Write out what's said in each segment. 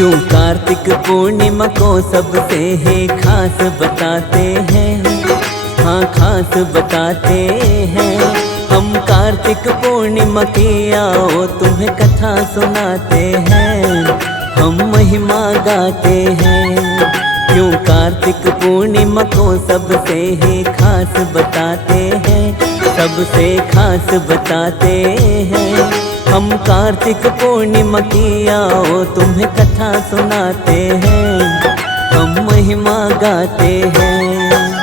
क्यों कार्तिक पूर्णिमा को सबसे है खास बताते हैं, हाँ खास बताते हैं। हम कार्तिक पूर्णिमा की आओ तुम्हें कथा सुनाते हैं, हम महिमा गाते हैं। क्यों कार्तिक पूर्णिमा को सबसे ही खास बताते हैं, सबसे खास बताते हैं। हम कार्तिक पूर्णिमा की आओ तुम्हें कथा सुनाते हैं, हम महिमा गाते हैं।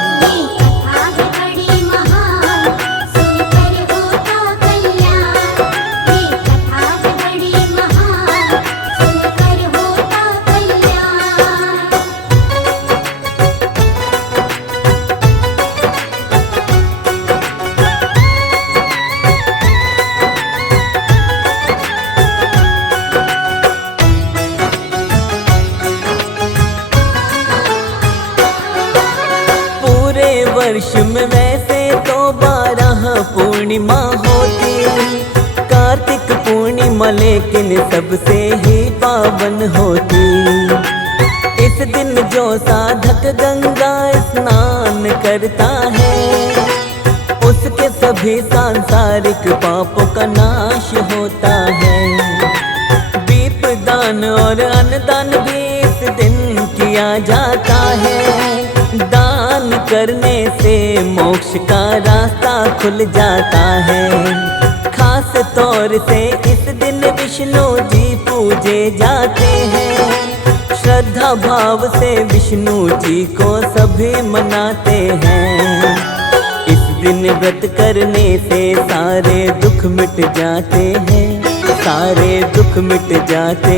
वर्ष में वैसे तो 12 पूर्णिमा होती, कार्तिक पूर्णिमा लेकिन सबसे ही पावन होती। इस दिन जो साधक गंगा स्नान करता है, उसके सभी सांसारिक पापों का नाश होता है। दीप दान और अन्नदान भी इस दिन किया जाता है। दान करने से मोक्ष का रास्ता खुल जाता है। खास तौर से इस दिन विष्णु जी पूजे जाते हैं। श्रद्धा भाव से विष्णु जी को सभी मनाते हैं। इस दिन व्रत करने से सारे दुख मिट जाते हैं, सारे दुख मिट जाते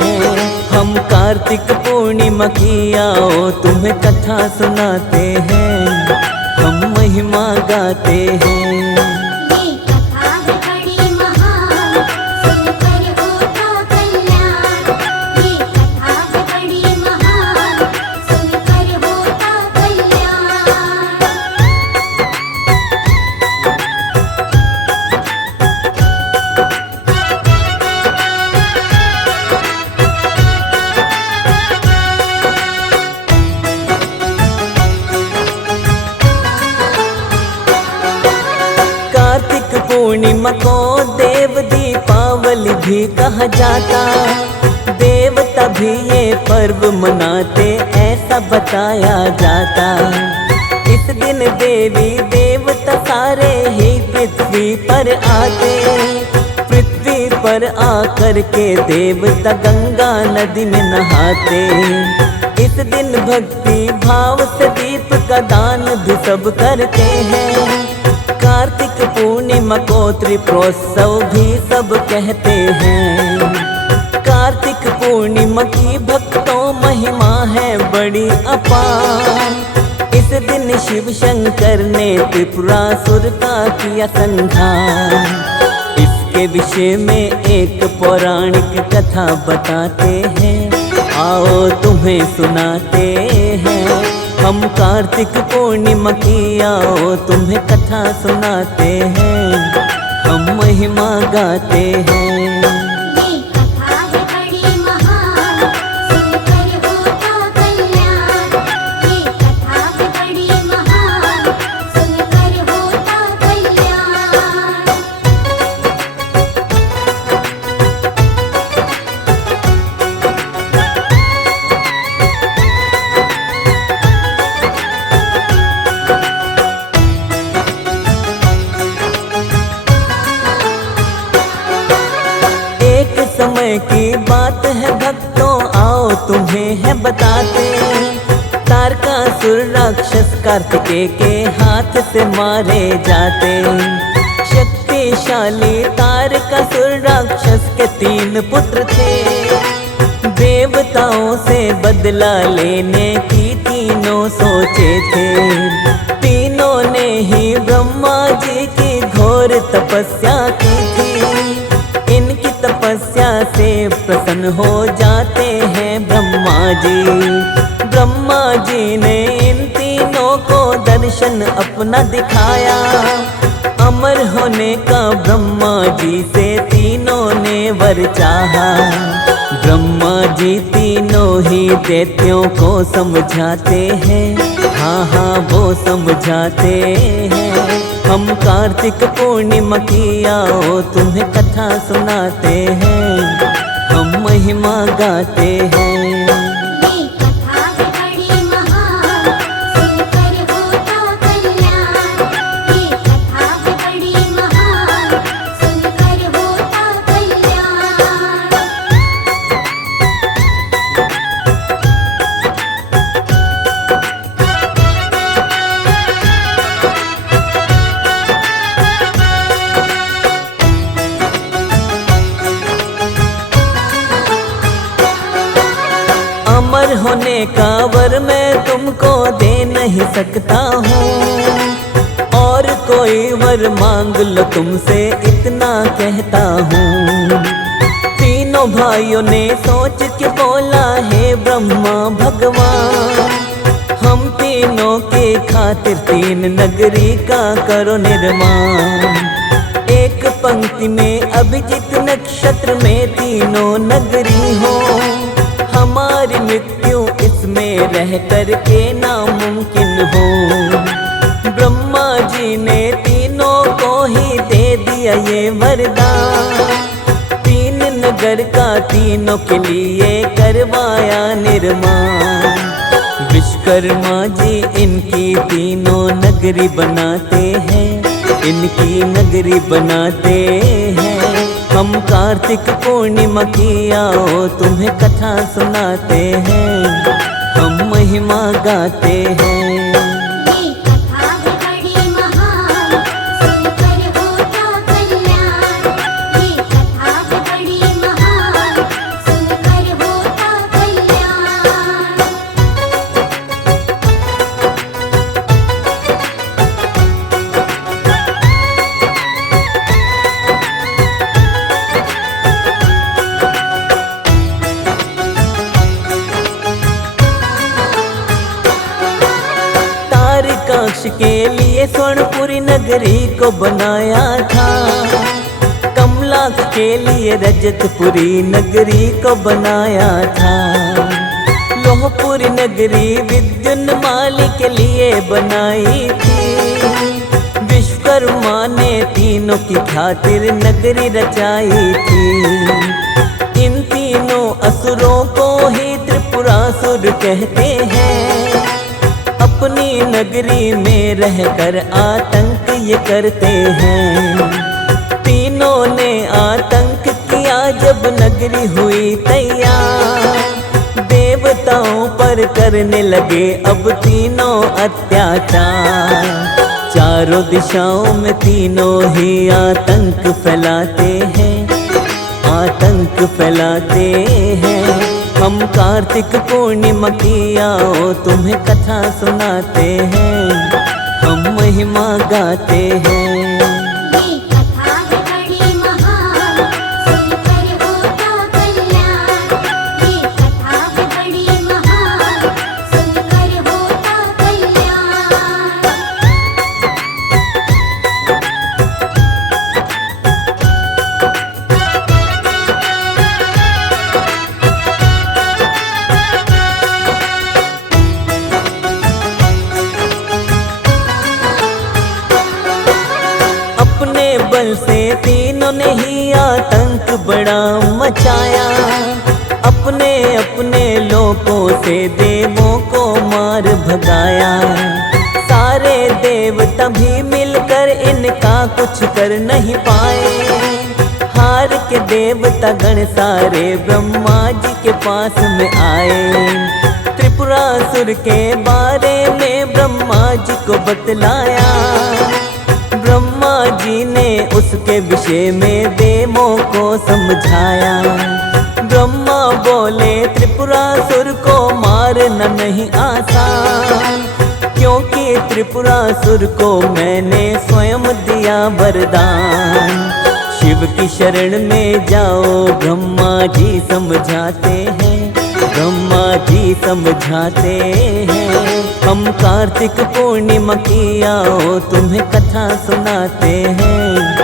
हैं। हम कार्तिक पूर्णिमा की आओ तुम्हें कथा सुनाते हैं, हम महिमा गाते हैं। पूर्णिमा को देव दीपावली भी कहा जाता। देवता भी ये पर्व मनाते ऐसा बताया जाता। इस दिन देवी देवता सारे ही पृथ्वी पर आते। पृथ्वी पर आकर के देवता गंगा नदी में नहाते। इस दिन भक्ति भाव से दीप का दान भी सब करते हैं। कार्तिक पूर्णिमा को त्रिपुरोत्सव भी सब कहते हैं। कार्तिक पूर्णिमा की भक्तों महिमा है बड़ी अपार। इस दिन शिव शंकर ने त्रिपुरासुर का किया संहार। इसके विषय में एक पौराणिक कथा बताते हैं, आओ तुम्हें सुनाते हैं। हम कार्तिक पूर्णिमा की आओ तुम्हें कथा सुनाते हैं, हम महिमा गाते हैं। समय की बात है भक्तों, आओ तुम्हें है बताते। तारकासुर राक्षस कार्तिकेय के हाथ से मारे जाते। शक्तिशाली तारकासुर राक्षस के 3 पुत्र थे। देवताओं से बदला लेने की तीनों सोचे थे। तीनों ने ही ब्रह्मा जी की घोर तपस्या की थी। इनकी तपस्या से प्रसन्न हो जाते हैं ब्रह्मा जी। ब्रह्मा जी ने इन तीनों को दर्शन अपना दिखाया। अमर होने का ब्रह्मा जी से तीनों ने वर चाहा। ब्रह्मा जी तीनों ही दैत्यों को समझाते हैं, हाँ हाँ वो समझाते हैं। हम कार्तिक पूर्णिमा की आओ तुम्हें कथा सुनाते हैं, हम महिमा गाते हैं। ये कथा है बड़ी महान, सुनकर होता कल्याण। ये कथा है बड़ी महान, सुनकर होता कल्याण। अमर होने का वर मैं तुमको दे नहीं सकता हूँ, और कोई वर मांग लो तुमसे इतना कहता हूँ। तीनों भाइयों ने सोच के बोला, हे ब्रह्मा भगवान, हम तीनों के खातिर तीन नगरी का करो निर्माण। एक पंक्ति में अभिजीत नक्षत्र में तीनों नगरी हो, हमारी मृत्यु इसमें रह कर के नामुमकिन हो। ब्रह्मा जी ने तीनों को ही दे दिया ये वरदान, तीन नगर का तीनों के लिए करवाया निर्माण। विश्वकर्मा जी इनकी तीनों नगरी बनाते हैं, इनकी नगरी बनाते हैं। हम कार्तिक पूर्णिमा की आओ तुम्हें कथा सुनाते हैं, हम महिमा गाते हैं। ये कथा है बड़ी महान, सुनकर होता कल्याण। ये कथा है बड़ी महान, सुनकर होता कल्याण। तारकाक्ष के लिए स्वर्णपुरी नगरी को बनाया था, कमलाक्ष के लिए रजतपुरी नगरी को बनाया था। लोहपुरी नगरी विद्युन्माली के लिए बनाई थी। विश्वकर्मा ने तीनों की खातिर नगरी रचाई थी। इन तीनों असुरों को ही त्रिपुरासुर कहते हैं, अपनी नगरी में रहकर आतंक ये करते हैं। तीनों ने आतंक किया जब नगरी हुई तैयार, देवताओं पर करने लगे अब तीनों अत्याचार। चारों दिशाओं में तीनों ही आतंक फैलाते हैं, आतंक फैलाते हैं। हम कार्तिक पूर्णिमा की आओ तुम्हें कथा सुनाते हैं, हम महिमा गाते हैं। ये कथा है बड़ी महान, सुनकर होता कल्याण। ये कथा है बड़ी महान, सुनकर होता कल्याण। अपने बल से तीनों ने ही आतंक बड़ा मचाया, अपने अपने लोगों से देवों को मार भगाया। सारे देवता भी मिलकर इनका कुछ कर नहीं पाए। हार के देवता गण सारे ब्रह्मा जी के पास में आए। त्रिपुरासुर के बारे में ब्रह्मा जी को बतलाया। ब्रह्मा जी ने उसके विषय में देवों को समझाया। ब्रह्मा बोले त्रिपुरासुर को मारना नहीं आसान, क्योंकि त्रिपुरासुर को मैंने स्वयं दिया वरदान। शिव की शरण में जाओ ब्रह्मा जी समझाते हैं, ब्रह्मा जी समझाते हैं। हम कार्तिक पूर्णिमा की आओ तुम्हें कथा सुनाते हैं,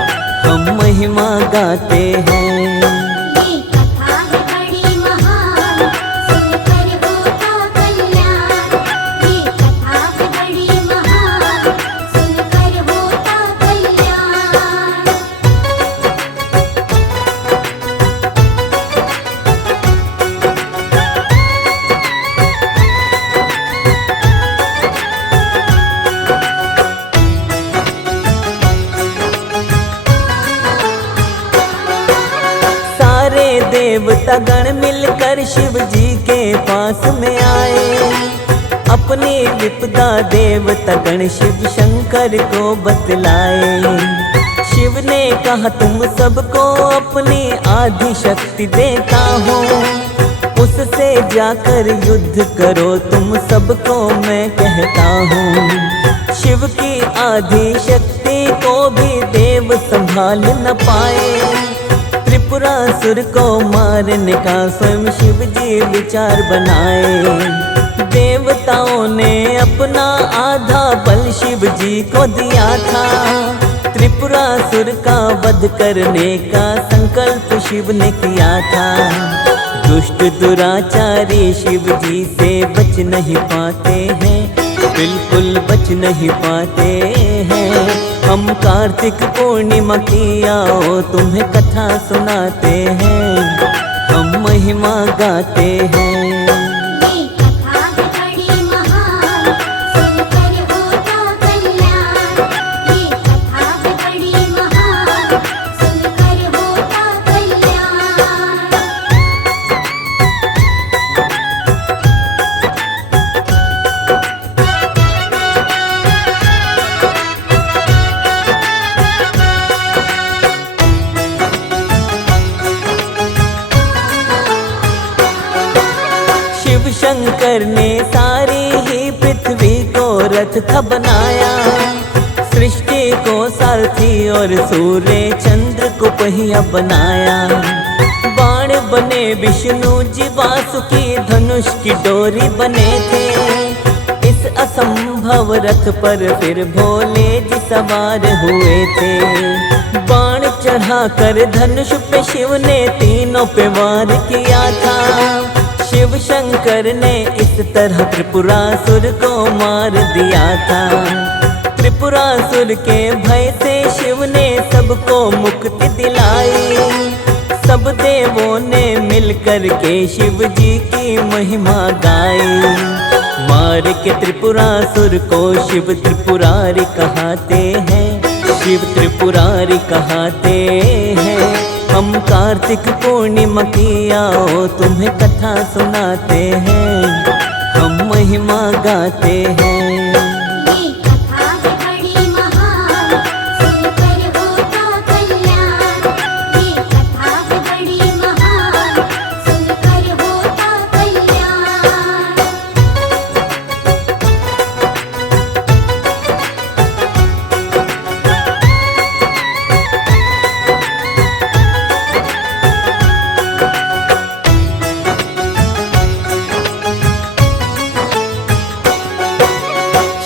हम महिमा गाते हैं। ये कथा है बड़ी देवता गण मिलकर शिव जी के पास में आए। अपनी विपदा देवता गण शिव शंकर को बतलाए। शिव ने कहा तुम सबको अपनी आदि शक्ति देता हूँ, उससे जाकर युद्ध करो तुम सबको मैं कहता हूँ। शिव की आदि शक्ति को भी देव संभाल न पाए। त्रिपुरासुर को मारने का स्वयं शिव जी विचार बनाए। देवताओं ने अपना आधा बल शिव जी को दिया था। त्रिपुरासुर का वध करने का संकल्प शिव ने किया था। दुष्ट दुराचारी शिव जी से बच नहीं पाते हैं, बिल्कुल बच नहीं पाते हैं। हम कार्तिक पूर्णिमा की आओ तुम्हें कथा सुनाते हैं, हम महिमा गाते हैं। ये कथा है बड़ी महान, सुनकर होता कल्याण। ये कथा है बड़ी महान, सुनकर होता कल्याण। शिव शंकर ने सारी ही पृथ्वी को रथ था बनाया। सृष्टि को सारथी और सूर्य चंद्र को पहिया बनाया। बाण बने विष्णु जी, वासुकी धनुष की डोरी बने थे। इस असंभव रथ पर फिर भोले जी सवार हुए थे। बाण चढ़ाकर धनुष पे शिव ने तीनों पे वार किया था। शिव शंकर ने इस तरह त्रिपुरासुर को मार दिया था। त्रिपुरासुर के भय से शिव ने सबको मुक्ति दिलाई। सब देवों ने मिलकर के शिव जी की महिमा गाई। मार के त्रिपुरासुर को शिव त्रिपुरारी कहते हैं, शिव त्रिपुरारी कहते हैं। हम कार्तिक पूर्णिमा की आओ तुम्हें कथा सुनाते हैं, हम महिमा गाते हैं। ये कथा है बड़ी महान, सुनकर होता कल्याण। ये कथा है बड़ी महान, सुनकर होता कल्याण।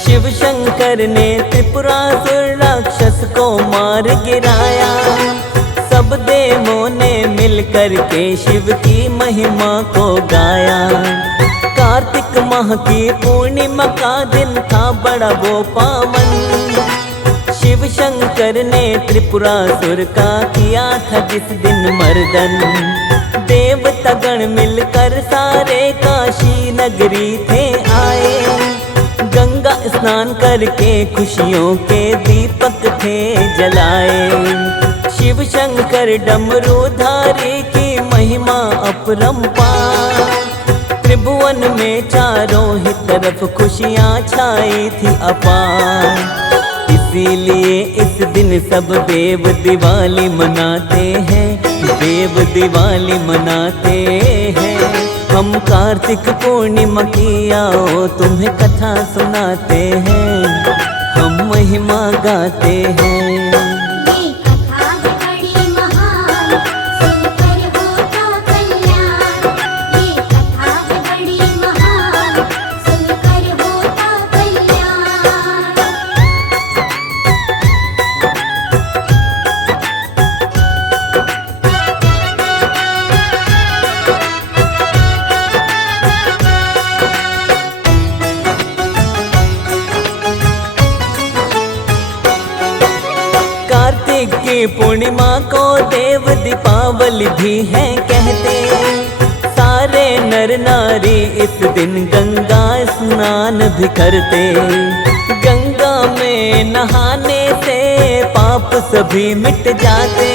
शिव शंकर ने त्रिपुरासुर राक्षस को मार गिराया। सब देवों ने मिलकर के शिव की महिमा को गाया। कार्तिक माह की पूर्णिमा का दिन था बड़ा वो पावन। शिव शंकर ने त्रिपुरासुर का किया था जिस दिन मर्दन। देवता गण मिलकर सारे काशी नगरी थे आए। गंगा स्नान करके खुशियों के दीपक थे जलाए। शिव शंकर डमरूधारी की महिमा अपरंपार। त्रिभुवन में चारों ही तरफ खुशियाँ छाई थी अपार। इसीलिए इस दिन सब देव दिवाली मनाते हैं, देव दिवाली मनाते हैं। हम कार्तिक पूर्णिमा की आओ तुम्हें कथा सुनाते हैं, हम महिमा गाते हैं। ये कथा है बड़ी महान, सुनकर होता कल्याण। ये कथा है बड़ी महान, सुनकर होता कल्याण। कार्तिक की पूर्णिमा को देव दीपावली भी है कहते। सारे नर नारी इस दिन गंगा स्नान भी करते। गंगा में नहाने से पाप सभी मिट जाते।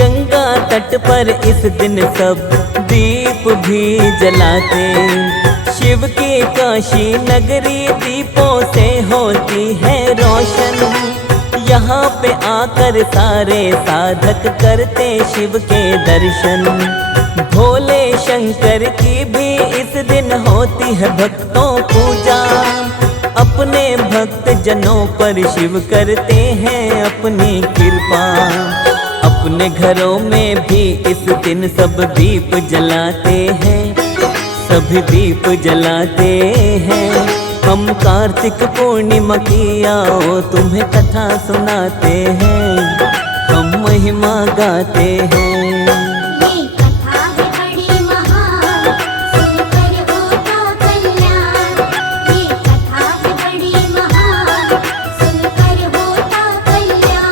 गंगा तट पर इस दिन सब दीप भी जलाते। शिव की काशी नगरी दीपों से होती है रोशन। यहाँ पे आकर सारे साधक करते शिव के दर्शन। भोले शंकर की भी इस दिन होती है भक्तों पूजा। अपने भक्त जनों पर शिव करते हैं अपनी कृपा। अपने घरों में भी इस दिन सब दीप जलाते हैं, सभी दीप जलाते हैं। हम कार्तिक पूर्णिमा की आओ तुम्हें कथा सुनाते हैं, हम महिमा गाते हैं। ये कथा है बड़ी महान, सुनकर होता कल्याण। ये कथा है बड़ी महान, सुनकर होता कल्याण।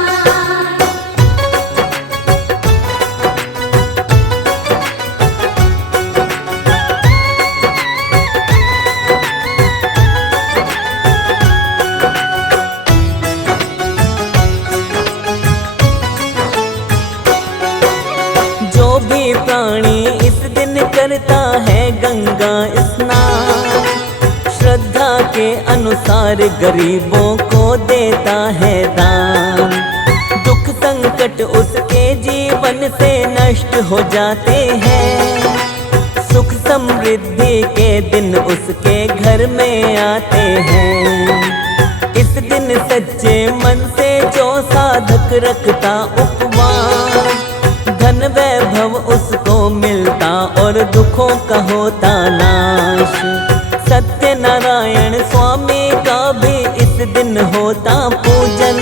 जो भी प्राणी इस दिन करता है गंगा स्नान, श्रद्धा के अनुसार गरीबों को देता है दान। दुख संकट उसके जीवन से नष्ट हो जाते हैं। सुख समृद्धि के दिन उसके घर में आते हैं। इस दिन सच्चे मन से जो साधक रखता उपवास, धन वैभव उसको मिलता और दुखों का होता नाश। सत्यनारायण स्वामी का भी इस दिन होता पूजन।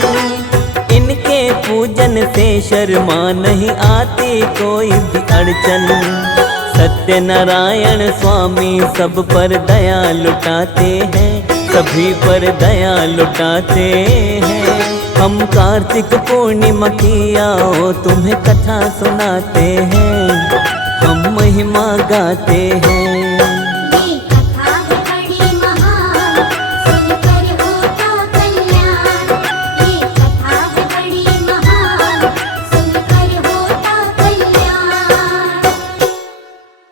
इनके पूजन से शर्मा नहीं आती कोई भी अड़चन। सत्यनारायण स्वामी सब पर दया लुटाते हैं, सभी पर दया लुटाते हैं। हम कार्तिक पूर्णिमा की आओ तुम्हें कथा सुनाते हैं, हम महिमा गाते हैं।